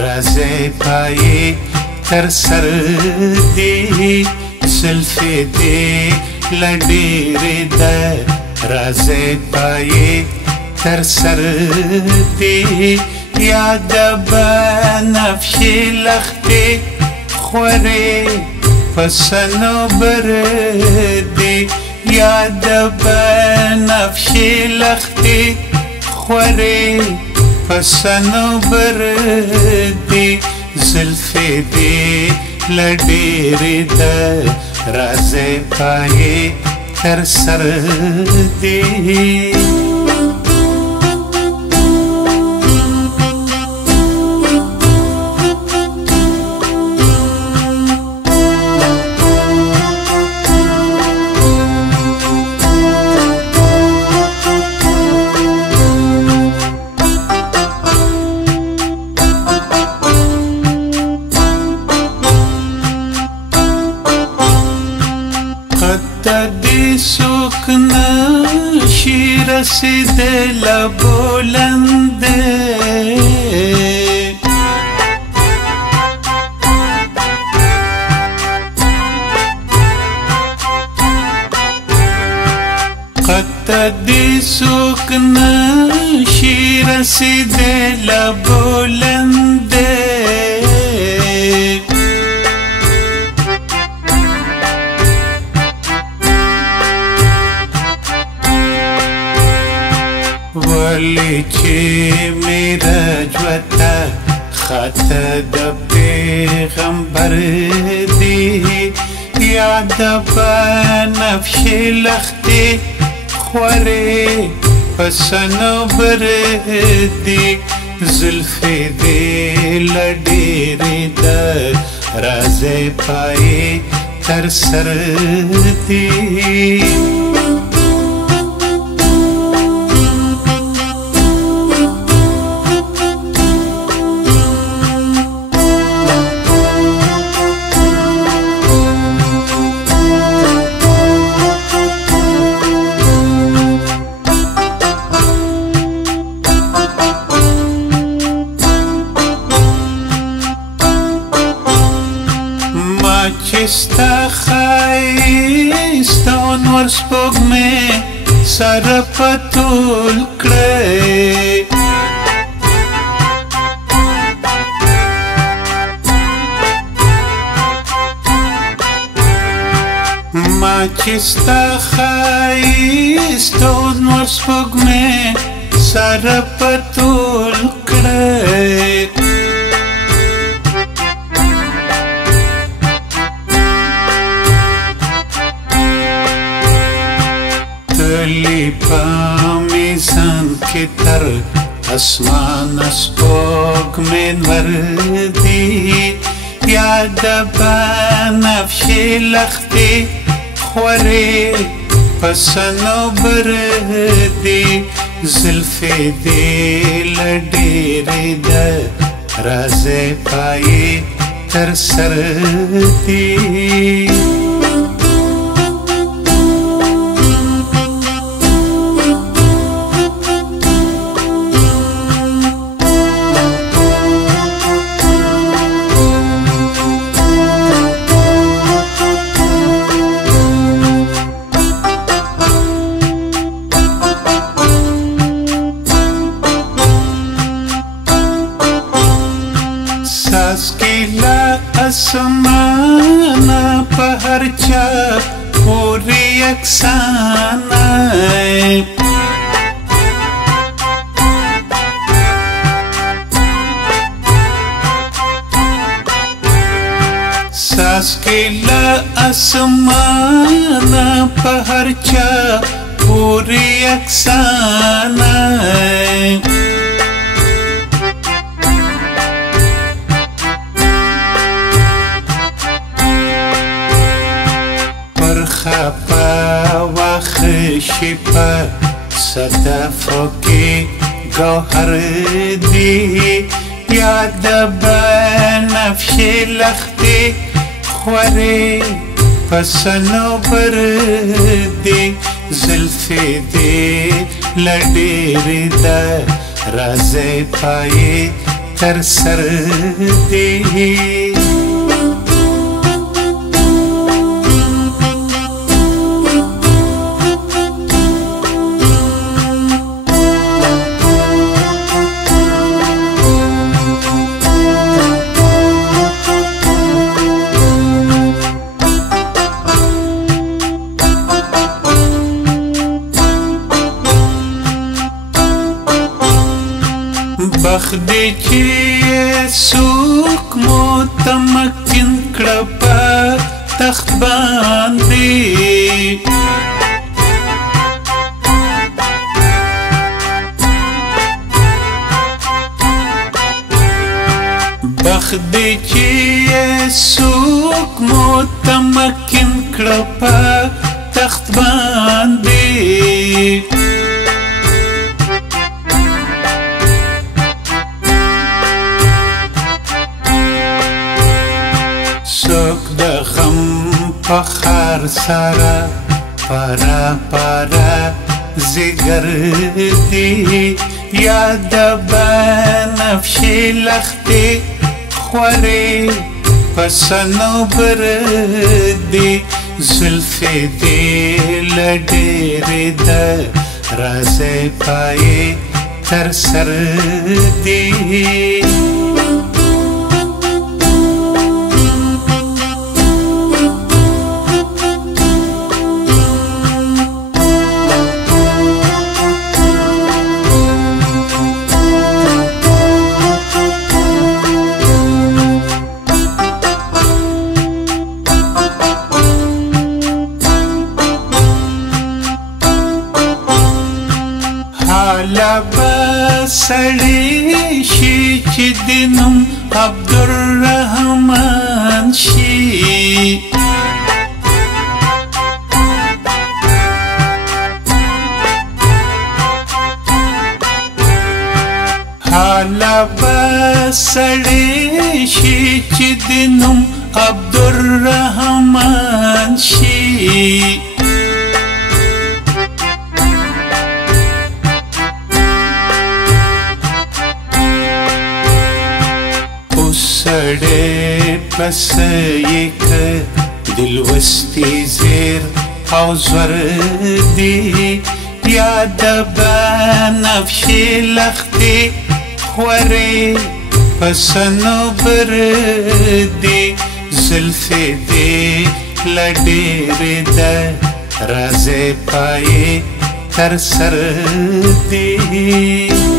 رازي پاي تر سر دي زلفي دي لډيري ده رازي پاي تر سر دي یاد بنفشي لختي خوري فسنو بردي یاد بنفشي لختي خوري فسنو بردي زلفي دي لډيري ده رازي پاي تر سر دي دي سوک نشی رسید لبولنده قد دي سوک نشی رسید لبولنده ولی چه میرا جوتا خطا د پیغمبر دی یاد بنفشی لختی خوری پسنو بردی زلفی دی لډيري ده رازي پاي تر سر دی چستا خایستا انور سپوږمۍ سره پتول کړې ما چستا خایستا انور سپوږمۍ سره پتول کړې تلی پا میزان کی تر اسمان سپوږمۍ وردی یاد بنفشی لختی خوری پسنو بردی زلفی دی لډيري ده رازي پاي تر سر دی ساسکیلا اسمانا پهر چا پوری یکسانا ساسکیلا اسمانا پهر چا پوری یکسانا خپا وخشی پا صدفو کی گوهر دی یاد بنفشی لختی خوری پسنو بردی زلفی دی لډيري ده رازي پاي تر سر دی بخت دی چې څوک متمکن کړه په تخت باندې بخت دی چې څوک متمکن کړه په تخت باندې څوک د غم په خار سره پارا پارا زیګر دی یا د بنفشې لختې خورې په صنوبر دی زلفې دې له ډېرې د رازې پایې تر سر دی حالا بسړی شي چې د نوم عبدالرحمن شي حالا بسړی شي چې د نوم عبدالرحمن شي سړی پس یک دلوستی زیر او زور دی یا د بنفشې لختې خورې په صنوبر دی زلفې دې له ډېرې د رازې پایې تر سر دی